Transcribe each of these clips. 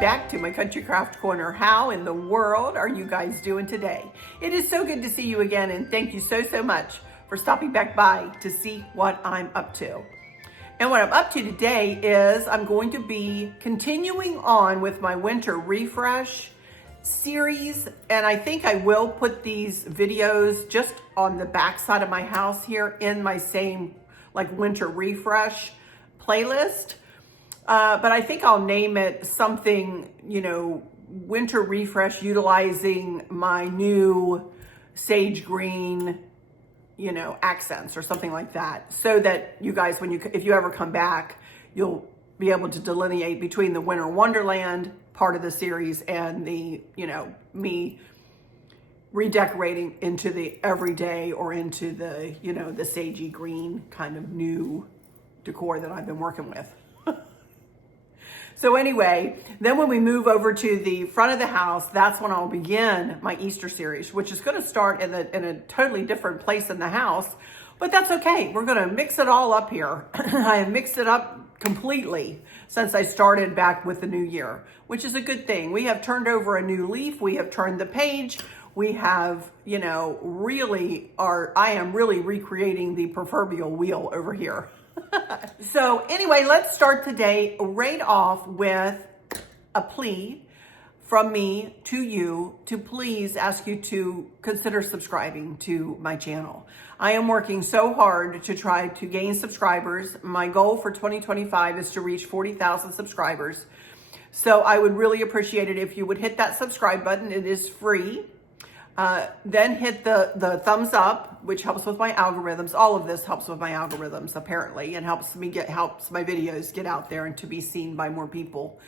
Back to my Country Craft Corner. How in the world are you guys doing today? It is so good to see you again, and thank you so much for stopping back by to see what I'm up to. And what I'm up to today is I'm going to be continuing on with my winter refresh series, and I think I will put these videos just on the back side of my house here in my same like winter refresh playlist. But I think I'll name it something, winter refresh utilizing my new sage green, accents or something like that. So that you guys, if you ever come back, you'll be able to delineate between the winter wonderland part of the series and the, me redecorating into the everyday or into the, the sagey green kind of new decor that I've been working with. So anyway, then when we move over to the front of the house, that's when I'll begin my Easter series, which is going to start in a totally different place in the house, but that's okay. We're going to mix it all up here. I have mixed it up completely since I started back with the new year, which is a good thing. We have turned over a new leaf. We have turned the page. We have, I am really recreating the proverbial wheel over here. So anyway, let's start today right off with a plea from me to you to please ask you to consider subscribing to my channel. I am working so hard to try to gain subscribers. My goal for 2025 is to reach 40,000 subscribers. So I would really appreciate it if you would hit that subscribe button. It is free. Then hit the thumbs up, which helps with my algorithms. All of this helps with my algorithms, apparently, and helps my videos get out there and to be seen by more people.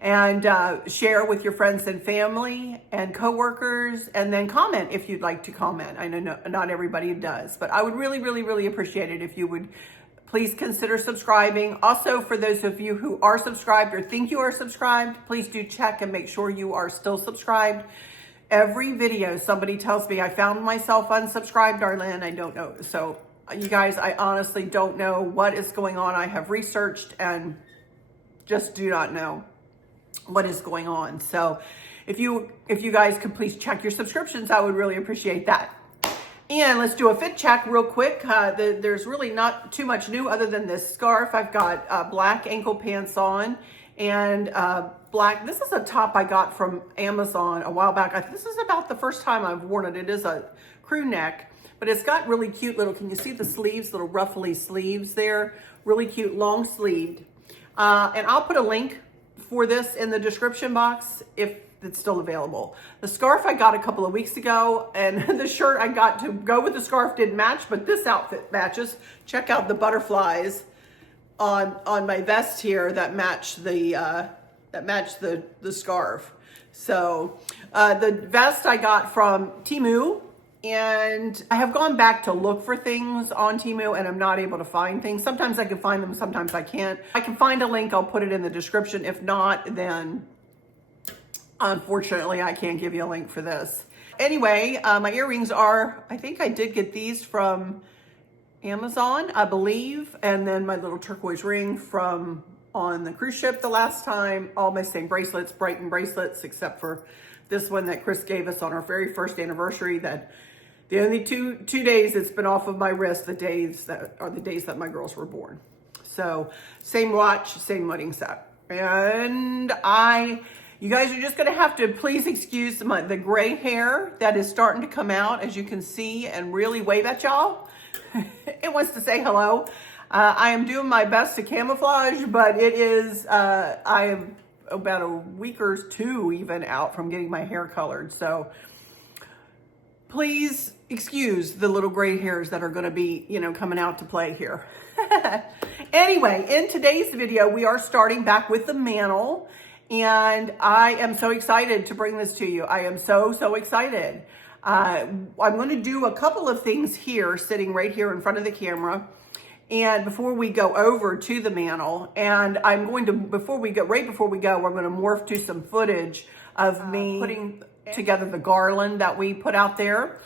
And share with your friends and family and coworkers, and then comment if you'd like to comment. I know not everybody does, but I would really appreciate it if you would please consider subscribing. Also, for those of you who are subscribed or think you are subscribed, please do check and make sure you are still subscribed. Every video, somebody tells me, I found myself unsubscribed, Arlynn. I don't know. So you guys, I honestly don't know what is going on. I have researched and just do not know what is going on. So if you guys could please check your subscriptions, I would really appreciate that. And let's do a fit check real quick. There's really not too much new other than this scarf. I've got black ankle pants on and black. This is a top I got from Amazon a while back. This is about the first time I've worn it. It is a crew neck, but it's got really cute little, can you see the sleeves, little ruffly sleeves there? Really cute, long sleeved. And I'll put a link for this in the description box if it's still available. The scarf I got a couple of weeks ago, and the shirt I got to go with the scarf didn't match, but this outfit matches. Check out the butterflies on my vest here that match the scarf. So the vest I got from Temu, and I have gone back to look for things on Temu and I'm not able to find things. Sometimes I can find them, sometimes I can't. I can find a link, I'll put it in the description. If not, then unfortunately I can't give you a link for this. Anyway, my earrings are, I think I did get these from Amazon, I believe, and then my little turquoise ring from on the cruise ship the last time. All my same bracelets, Brighton bracelets, except for this one that Chris gave us on our very first anniversary. That the only two days it's been off of my wrist, the days that my girls were born. So same watch, same wedding set, and you guys are just gonna have to please excuse the gray hair that is starting to come out, as you can see, and really wave at y'all. It wants to say hello. I am doing my best to camouflage, but it is, I am about a week or two even out from getting my hair colored. So please excuse the little gray hairs that are going to be, coming out to play here. Anyway, in today's video, we are starting back with the mantle. And I am so excited to bring this to you. I am so excited. I'm going to do a couple of things here, sitting right here in front of the camera. And before we go over to the mantle, and I'm going to, before we go, we're going to morph to some footage of me putting together the garland that we put out there.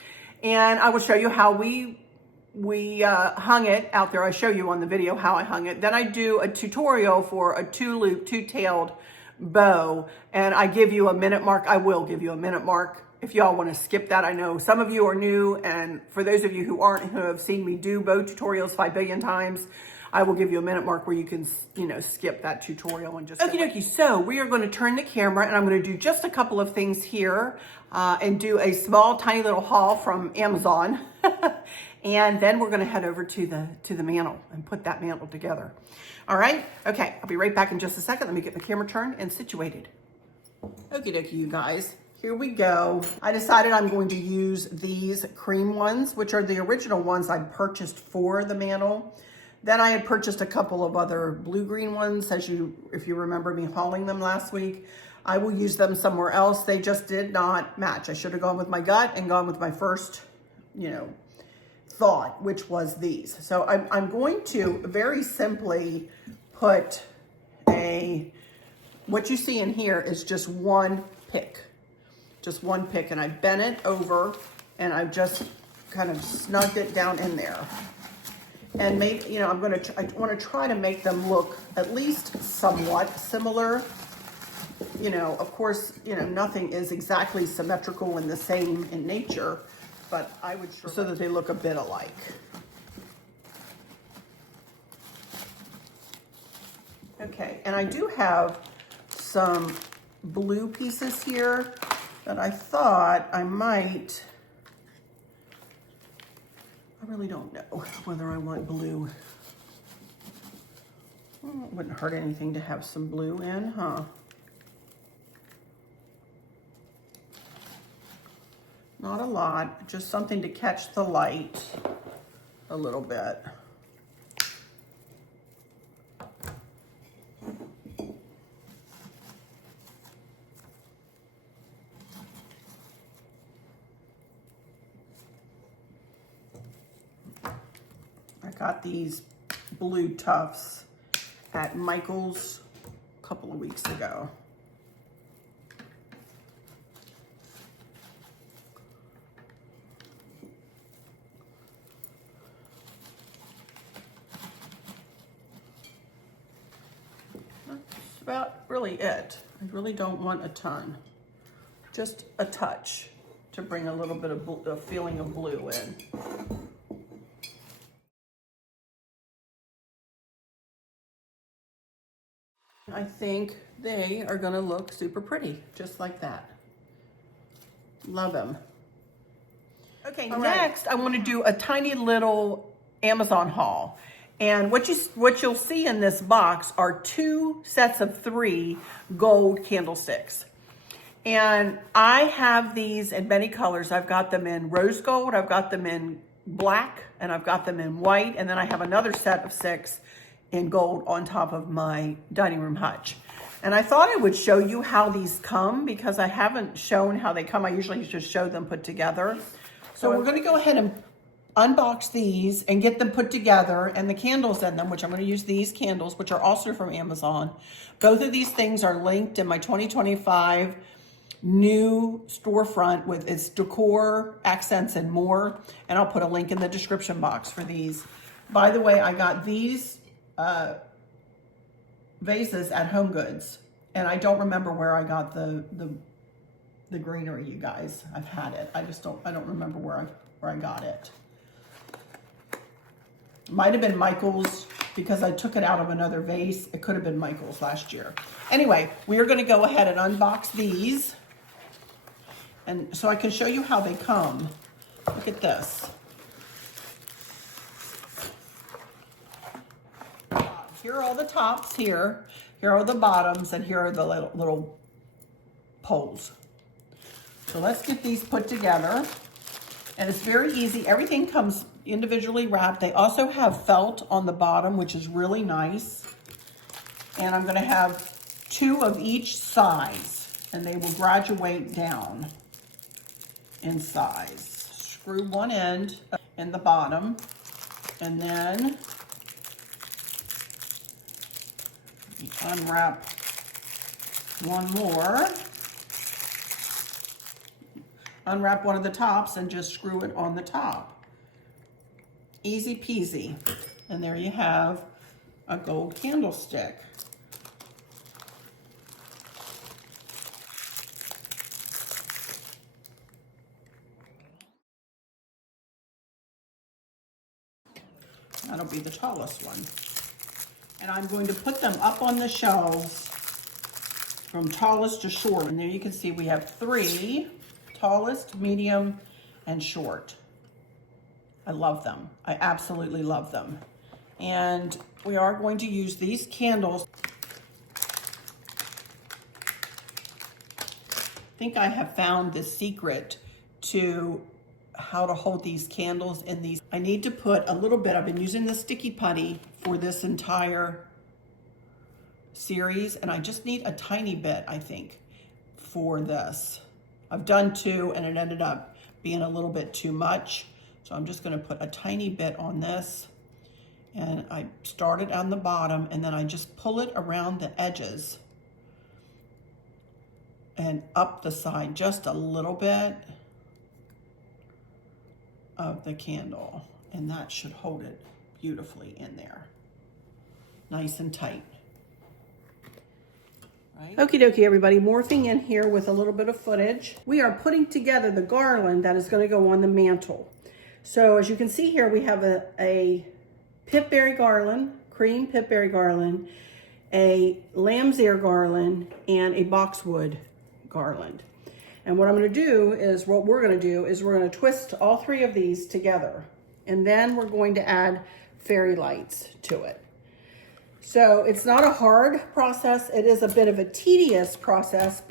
And I will show you how we hung it out there. I show you on the video how I hung it. Then I do a tutorial for a two-tailed bow, and I give you a minute mark. I will give you a minute mark if y'all want to skip that. I know some of you are new, and for those of you who aren't, who have seen me do bow tutorials 5 billion times, I will give you a minute mark where you can, skip that tutorial and just. Okie dokie. So we are going to turn the camera, and I'm going to do just a couple of things here, and do a small, tiny little haul from Amazon, and then we're going to head over to the mantle and put that mantle together. All right. Okay. I'll be right back in just a second. Let me get the camera turned and situated. Okie dokie, you guys. Here we go. I decided I'm going to use these cream ones, which are the original ones I purchased for the mantle. Then I had purchased a couple of other blue-green ones, if you remember me hauling them last week. I will use them somewhere else. They just did not match. I should have gone with my gut and gone with my first, thought, which was these. So I'm going to very simply put what you see in here is just one pick. Just one pick, and I bent it over, and I've just kind of snugged it down in there. And made, I want to try to make them look at least somewhat similar. Of course, nothing is exactly symmetrical and the same in nature, but I would so that they look a bit alike. Okay, and I do have some blue pieces here that I thought I really don't know whether I want blue. Well, it wouldn't hurt anything to have some blue in, huh? Not a lot, just something to catch the light a little bit. I got these blue tufts at Michael's a couple of weeks ago. That's about really it. I really don't want a ton, just a touch to bring a little bit of a feeling of blue in. I think they are going to look super pretty, just like that. Love them. Okay, next I want to do a tiny little Amazon haul. And what you'll see in this box are 2 sets of 3 gold candlesticks. And I have these in many colors. I've got them in rose gold, I've got them in black, and I've got them in white. And then I have another set of 6 in gold on top of my dining room hutch. And I thought I would show you how these come because I haven't shown how they come. I usually just show them put together. So we're gonna go ahead and unbox these and get them put together and the candles in them, which I'm gonna use these candles, which are also from Amazon. Both of these things are linked in my 2025 new storefront with its decor, accents, and more. And I'll put a link in the description box for these. By the way, I got these vases at Home Goods, and I don't remember where I got the greenery, you guys. I've had it. I don't remember where I got it. Might have been Michael's because I took it out of another vase. It could have been Michael's last year. Anyway, we are going to go ahead and unbox these, and so I can show you how they come. Look at this. Here are all the tops here are the bottoms, and here are the little poles. So let's get these put together. And it's very easy. Everything comes individually wrapped. They also have felt on the bottom, which is really nice. And I'm gonna have 2 of each size, and they will graduate down in size. Screw one end in the bottom, and then unwrap one more. Unwrap one of the tops and just screw it on the top. Easy peasy. And there you have a gold candlestick. That'll be the tallest one. And I'm going to put them up on the shelves from tallest to short. And there you can see we have 3, tallest, medium, and short. I love them. I absolutely love them. And we are going to use these candles. I think I have found the secret to how to hold these candles in these. I need to put a little bit, I've been using the sticky putty for this entire series, and I just need a tiny bit, I think, for this. I've done 2 and it ended up being a little bit too much. So I'm just gonna put a tiny bit on this, and I start it on the bottom, and then I just pull it around the edges and up the side just a little bit of the candle, and that should hold it beautifully in there, nice and tight. Right. Okie dokie, everybody, morphing in here with a little bit of footage. We are putting together the garland that is going to go on the mantle. So as you can see here, we have a pipberry garland, cream pipberry garland, a lamb's ear garland, and a boxwood garland. And what we're going to do is we're going to twist all 3 of these together, and then we're going to add fairy lights to it. So it's not a hard process. It is a bit of a tedious process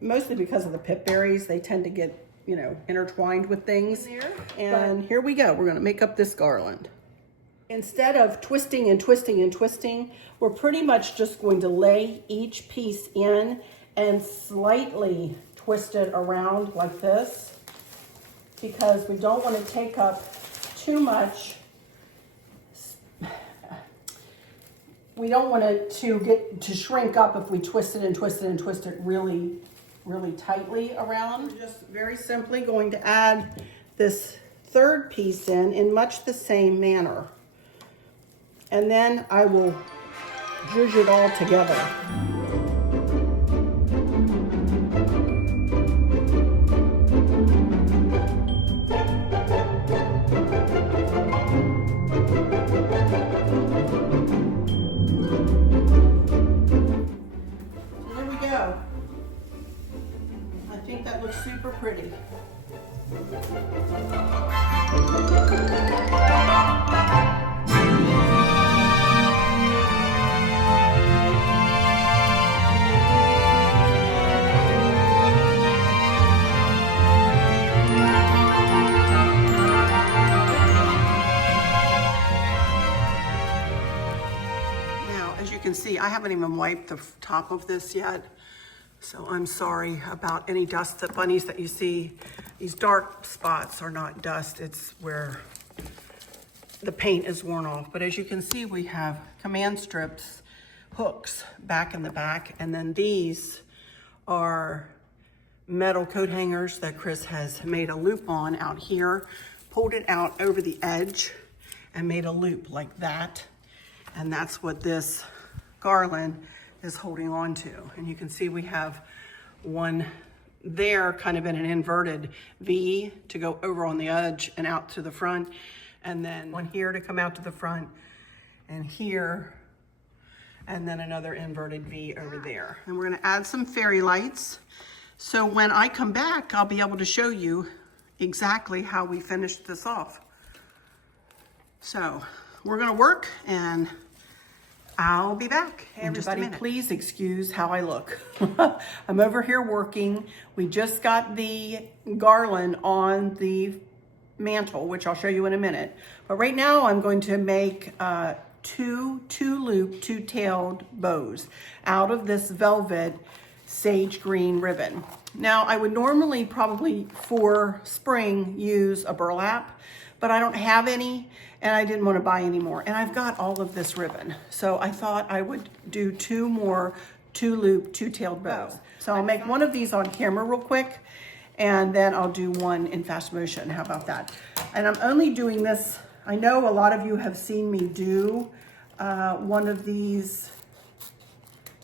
mostly because of the pipberries. They tend to get, you know, intertwined with things. And here we go. We're going to make up this garland. Instead of twisting and twisting and twisting, we're pretty much just going to lay each piece in and slightly twist it around like this, because we don't want to take up too much. We don't want it to shrink up if we twist it and twist it and twist it really, really tightly around. We're just very simply going to add this 3rd piece in much the same manner. And then I will zhuzh it all together. I think that looks super pretty. Now, as you can see, I haven't even wiped the top of this yet. So I'm sorry about any dust bunnies that you see. These dark spots are not dust, it's where the paint is worn off. But as you can see, we have command strips, hooks back in the back, and then these are metal coat hangers that Chris has made a loop on out here, pulled it out over the edge and made a loop like that. And that's what this garland is holding on to. And you can see we have one there kind of in an inverted V to go over on the edge and out to the front, and then one here to come out to the front, and here, and then another inverted V over there. And we're gonna add some fairy lights. So when I come back, I'll be able to show you exactly how we finished this off. So we're gonna work, and I'll be back in just a minute. Please excuse how I look. I'm over here working. We just got the garland on the mantle, which I'll show you in a minute. But right now I'm going to make two loop, two-tailed bows out of this velvet sage green ribbon. Now, I would normally probably for spring use a burlap, but I don't have any and I didn't want to buy any more. And I've got all of this ribbon. So I thought I would do two more two-loop, two-tailed bows. So I'll make one of these on camera real quick, and then I'll do one in fast motion. How about that? And I'm only doing this, I know a lot of you have seen me do one of these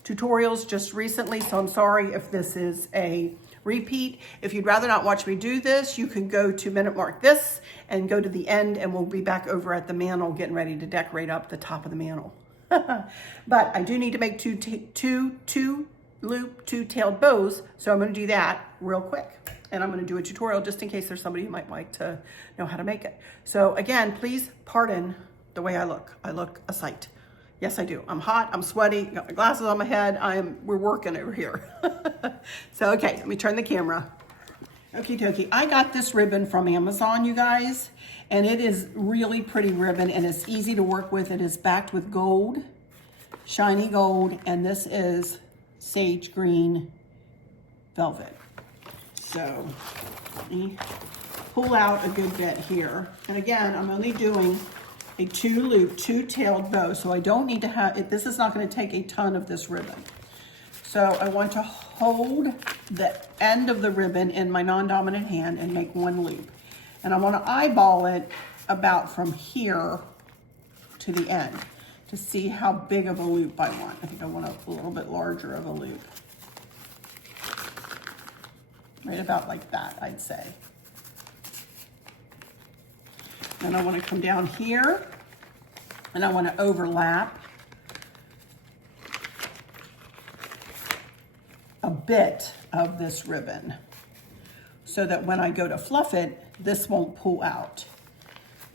tutorials just recently, so I'm sorry if this is a repeat. If you'd rather not watch me do this, you can go to minute mark this and go to the end, and we'll be back over at the mantle getting ready to decorate up the top of the mantle. But I do need to make two loop, two-tailed bows, so I'm going to do that real quick. And I'm going to do a tutorial just in case there's somebody who might like to know how to make it. So again, please pardon the way I look. I look a sight. Yes, I do. I'm hot, I'm sweaty, got my glasses on my head. We're working over here. So, okay, let me turn the camera. Okie dokie. I got this ribbon from Amazon, you guys, and it is really pretty ribbon and it's easy to work with. It is backed with gold, shiny gold, and this is sage green velvet. So, let me pull out a good bit here. And again, I'm only doing a two-loop, two-tailed bow, so I don't need to have it. This is not going to take a ton of this ribbon. So I want to hold the end of the ribbon in my non-dominant hand and make one loop. And I want to eyeball it about from here to the end to see how big of a loop I want. I think I want a little bit larger of a loop. Right about like that, I'd say. Then I want to come down here and I want to overlap a bit of this ribbon so that when I go to fluff it, this won't pull out.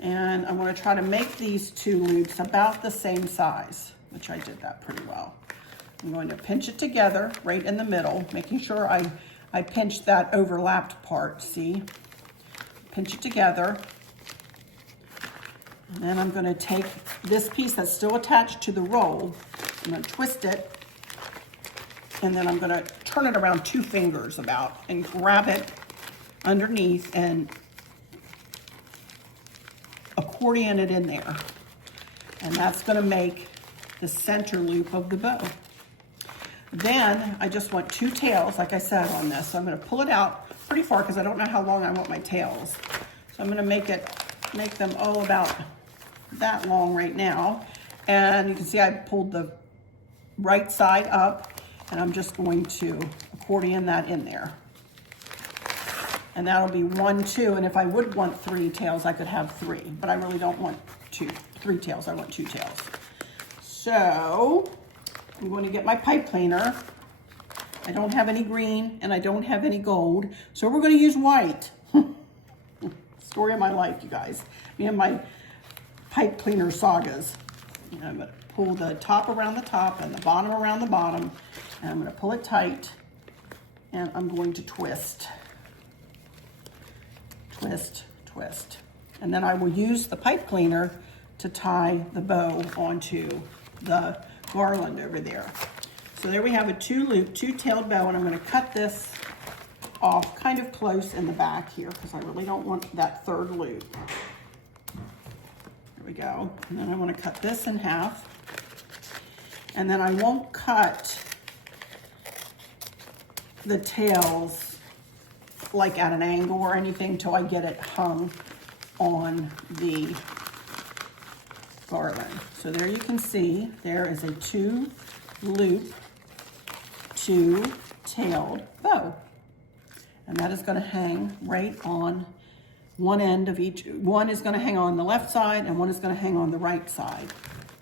And I want to try to make these two loops about the same size, which I did that pretty well. I'm going to pinch it together right in the middle, making sure I pinch that overlapped part, see? Pinch it together. And then I'm going to take this piece that's still attached to the roll, I'm going to twist it, and then I'm going to turn it around 2 fingers about and grab it underneath and accordion it in there. And that's going to make the center loop of the bow. Then I just want 2 tails, like I said, on this. So I'm going to pull it out pretty far because I don't know how long I want my tails. So I'm going to make them all about that long right now. And you can see I pulled the right side up, and I'm just going to accordion that in there. And that'll be 1, 2, and if I would want 3 tails, I could have 3, but I really don't want 3 tails, I want 2 tails. So I'm going to get my pipe cleaner. I don't have any green and I don't have any gold, so we're going to use white. Story of my life, you guys. Me and my pipe cleaner sagas. And I'm going to pull the top around the top and the bottom around the bottom, and I'm going to pull it tight, and I'm going to twist. Twist, twist. And then I will use the pipe cleaner to tie the bow onto the garland over there. So there we have a 2-loop, 2-tailed bow, and I'm going to cut this off kind of close in the back here because I really don't want that 3rd loop. There we go. And then I want to cut this in half. And then I won't cut the tails like at an angle or anything till I get it hung on the garland. So there you can see there is a 2-loop, 2-tailed bow. And that is going to hang right on one end of each. One is going to hang on the left side and one is going to hang on the right side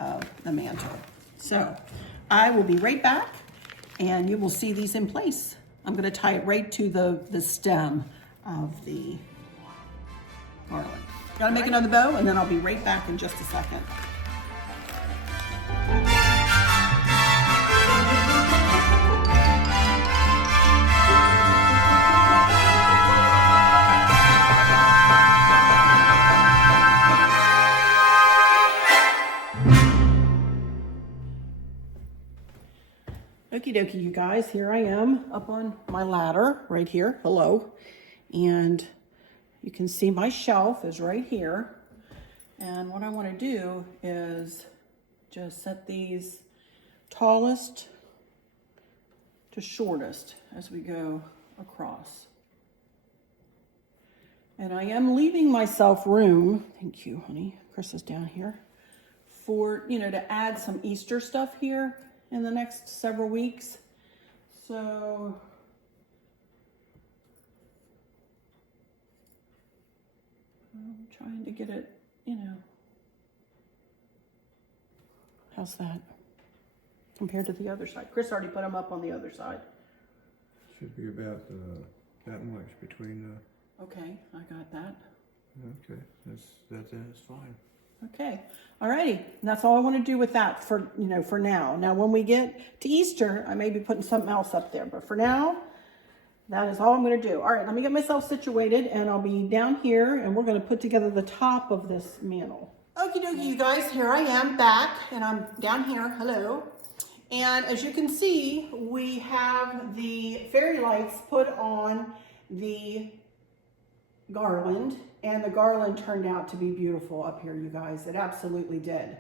of the mantle. So I will be right back and you will see these in place. I'm going to tie it right to the stem of the garland. Gotta make another bow and then I'll be right back in just a second. Okie dokie, you guys, here I am up on my ladder right here. Hello. And you can see my shelf is right here. And what I want to do is just set these tallest to shortest as we go across. And I am leaving myself room, thank you, honey, Chris is down here, for, you know, to add some Easter stuff here in the next several weeks. So I'm trying to get it, you know. How's that compared to the other side? Chris already put them up on the other side. Should be about that much between the... Okay, I got that. Okay, that's fine. Okay, alrighty. That's all I want to do with that for, you know, for now. Now, when we get to Easter, I may be putting something else up there, but for now, that is all I'm going to do. All right, let me get myself situated, and I'll be down here, and we're going to put together the top of this mantle. Okie dokie, you guys, here I am back, and I'm down here. Hello. And as you can see, we have the fairy lights put on the garland, and the garland turned out to be beautiful up here, you guys. It absolutely did.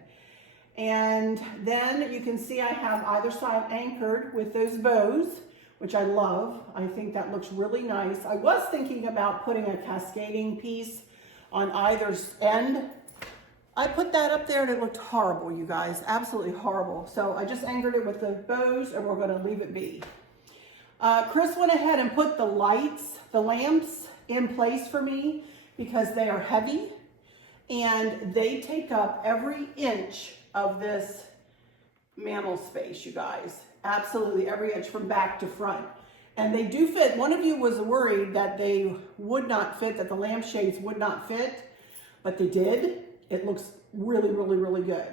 And then you can see I have either side anchored with those bows, which I love. I think that looks really nice. I was thinking about putting a cascading piece on either end. I put that up there and it looked horrible, you guys, absolutely horrible. So I just anchored it with the bows and we're gonna leave it be. Chris went ahead and put the lights, the lamps in place for me because they are heavy and they take up every inch of this mantle space, you guys. Absolutely every inch from back to front. And they do fit. One of you was worried that they would not fit, that the lampshades would not fit, but they did. It looks really, really, really good.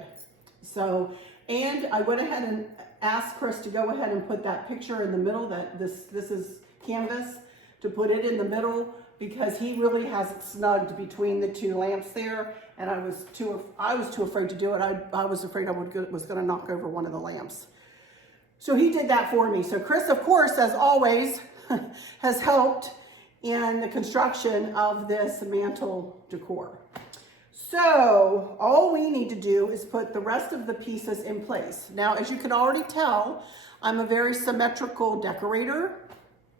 So, and I went ahead and asked Chris to go ahead and put that picture in the middle, that this is canvas, to put it in the middle because he really has it snugged between the two lamps there. And I was too afraid to do it. I was afraid I was gonna knock over one of the lamps. So he did that for me. So Chris, of course, as always, has helped in the construction of this mantle decor. So all we need to do is put the rest of the pieces in place. Now, as you can already tell, I'm a very symmetrical decorator.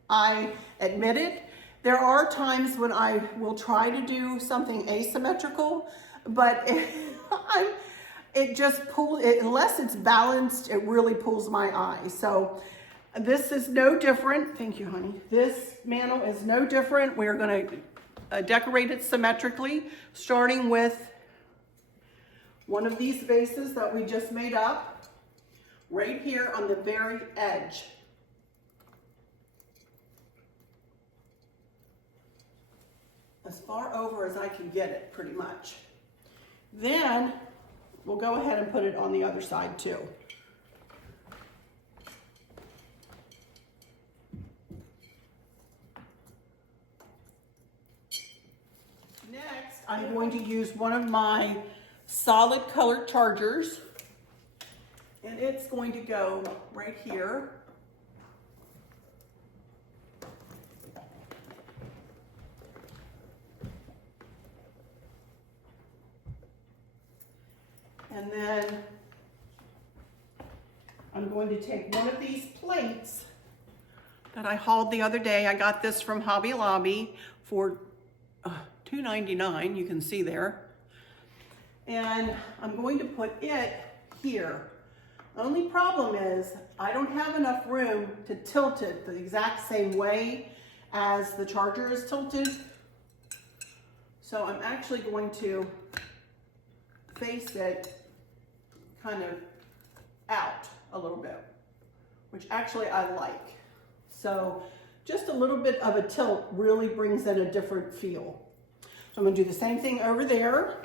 I admit it. There are times when I will try to do something asymmetrical, but it just pulls, unless it's balanced, it really pulls my eye. So this is no different. Thank you, honey. This mantle is no different. We're gonna decorate it symmetrically, starting with one of these vases that we just made up right here on the very edge. As far over as I can get it, pretty much. Then we'll go ahead and put it on the other side too. Next, I'm going to use one of my solid colored chargers, and it's going to go right here. And then I'm going to take one of these plates that I hauled the other day. I got this from Hobby Lobby for $2.99, you can see there. And I'm going to put it here. The only problem is I don't have enough room to tilt it the exact same way as the charger is tilted. So I'm actually going to face it kind of out a little bit, which actually I like. So just a little bit of a tilt really brings in a different feel. So I'm gonna do the same thing over there.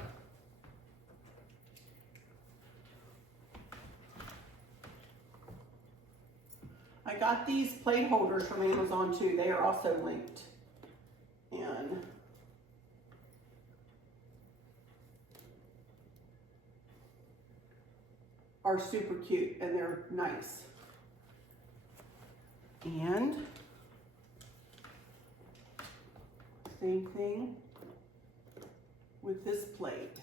I got these plate holders from Amazon too. They are also linked. And are super cute and they're nice. And same thing with this plate.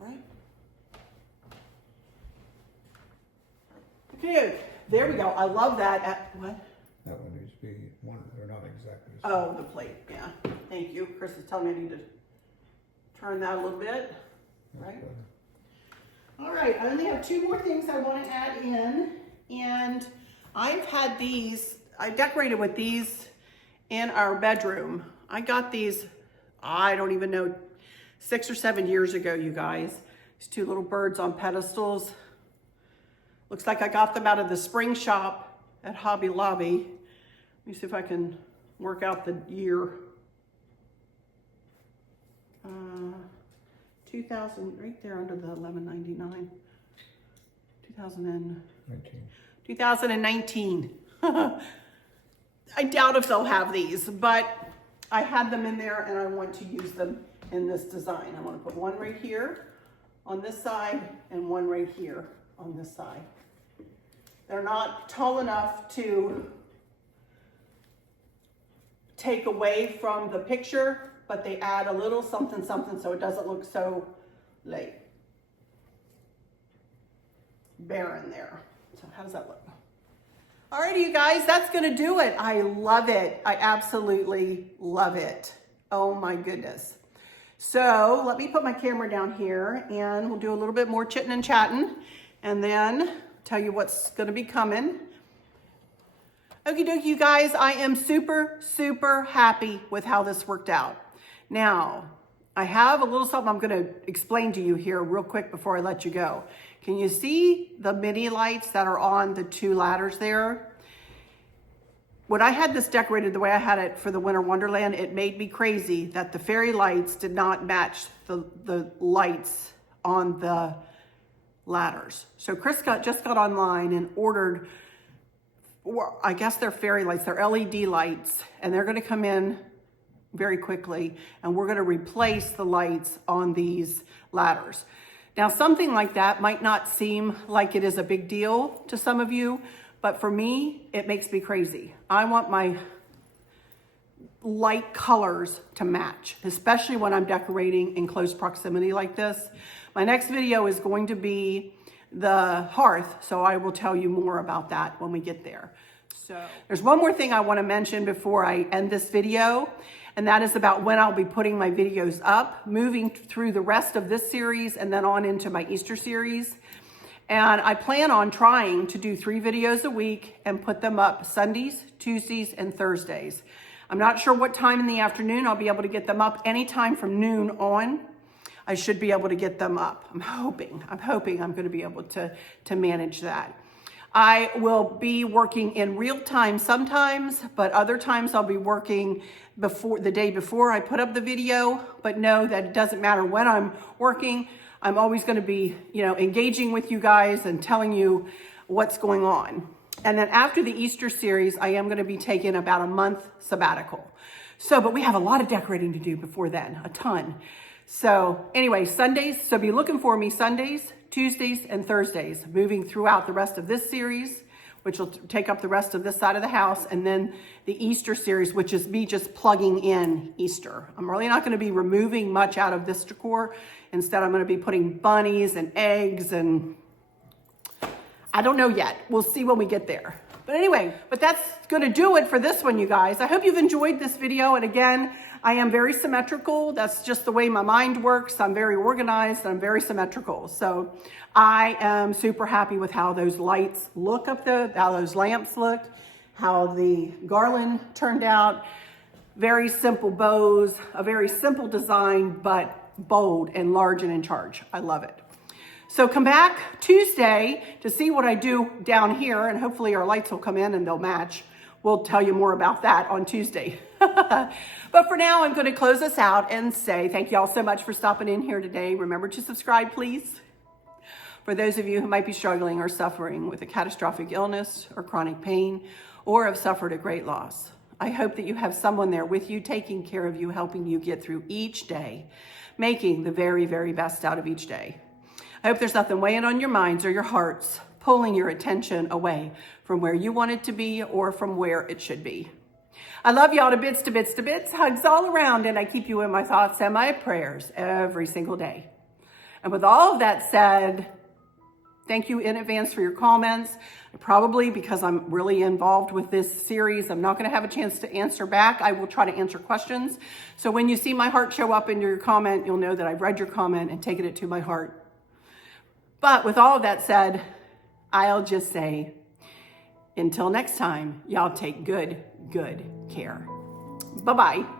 Right. Okay, there we go. I love that. What? That one needs to be one, or not exactly. Oh, the plate. Yeah. Thank you. Chris is telling me I need to turn that a little bit. Right. All right. I only have two more things I want to add in, and I've had these. I decorated with these in our bedroom. I got these. I don't even know. 6 or 7 years ago, you guys. These two little birds on pedestals. Looks like I got them out of the spring shop at Hobby Lobby. Let me see if I can work out the year. 2000, right there under the $11.99. 2019. I doubt if they'll have these, but I had them in there and I want to use them in this design. I want to put one right here on this side and one right here on this side. They're not tall enough to take away from the picture, but they add a little something something so it doesn't look so like barren there. So how does that look? Alrighty, you guys, that's gonna do it. I love it. I absolutely love it. Oh my goodness. So let me put my camera down here and we'll do a little bit more chitting and chatting and then tell you what's gonna be coming. Okie dokie, you guys, I am super, super happy with how this worked out. Now, I have a little something I'm gonna explain to you here real quick before I let you go. Can you see the mini lights that are on the two ladders there? When I had this decorated the way I had it for the Winter Wonderland, it made me crazy that the fairy lights did not match the lights on the ladders. So Chris just got online and ordered, I guess they're fairy lights, they're LED lights, and they're gonna come in very quickly, and we're gonna replace the lights on these ladders. Now, something like that might not seem like it is a big deal to some of you, but for me, it makes me crazy. I want my light colors to match, especially when I'm decorating in close proximity like this. My next video is going to be the hearth, so I will tell you more about that when we get there. So there's one more thing I want to mention before I end this video, and that is about when I'll be putting my videos up, moving through the rest of this series and then on into my Easter series. And I plan on trying to do 3 videos a week and put them up Sundays, Tuesdays, and Thursdays. I'm not sure what time in the afternoon I'll be able to get them up. Anytime from noon on, I should be able to get them up. I'm hoping I'm going to be able to manage that. I will be working in real time sometimes, but other times I'll be working the day before I put up the video. But know that it doesn't matter when I'm working. I'm always going to be, engaging with you guys and telling you what's going on. And then after the Easter series, I am going to be taking about a month sabbatical. But we have a lot of decorating to do before then, a ton. So anyway, Sundays, so be looking for me Sundays, Tuesdays, and Thursdays, moving throughout the rest of this series, which will take up the rest of this side of the house, and then the Easter series, which is me just plugging in Easter. I'm really not going to be removing much out of this decor. Instead, I'm going to be putting bunnies and eggs, and I don't know yet. We'll see when we get there. But anyway, that's going to do it for this one, you guys. I hope you've enjoyed this video. And again, I am very symmetrical. That's just the way my mind works. I'm very organized and I'm very symmetrical. So I am super happy with how those lights look up there, how those lamps look, how the garland turned out. Very simple bows, a very simple design, but bold and large and in charge. I love it. So come back Tuesday to see what I do down here, and hopefully our lights will come in and they'll match we'll tell you more about that on Tuesday. But for now, I'm going to close us out and say thank you all so much for stopping in here today. Remember to subscribe, please. For those of you who might be struggling or suffering with a catastrophic illness or chronic pain, or have suffered a great loss, I hope that you have someone there with you, taking care of you, helping you get through each day, making the very, very best out of each day. I hope there's nothing weighing on your minds or your hearts, pulling your attention away from where you want it to be or from where it should be. I love y'all to bits, to bits, to bits. Hugs all around, and I keep you in my thoughts and my prayers every single day. And with all of that said, thank you in advance for your comments. Probably because I'm really involved with this series, I'm not going to have a chance to answer back. I will try to answer questions. So when you see my heart show up in your comment, you'll know that I've read your comment and taken it to my heart. But with all of that said, I'll just say, until next time, y'all take good care. Bye-bye.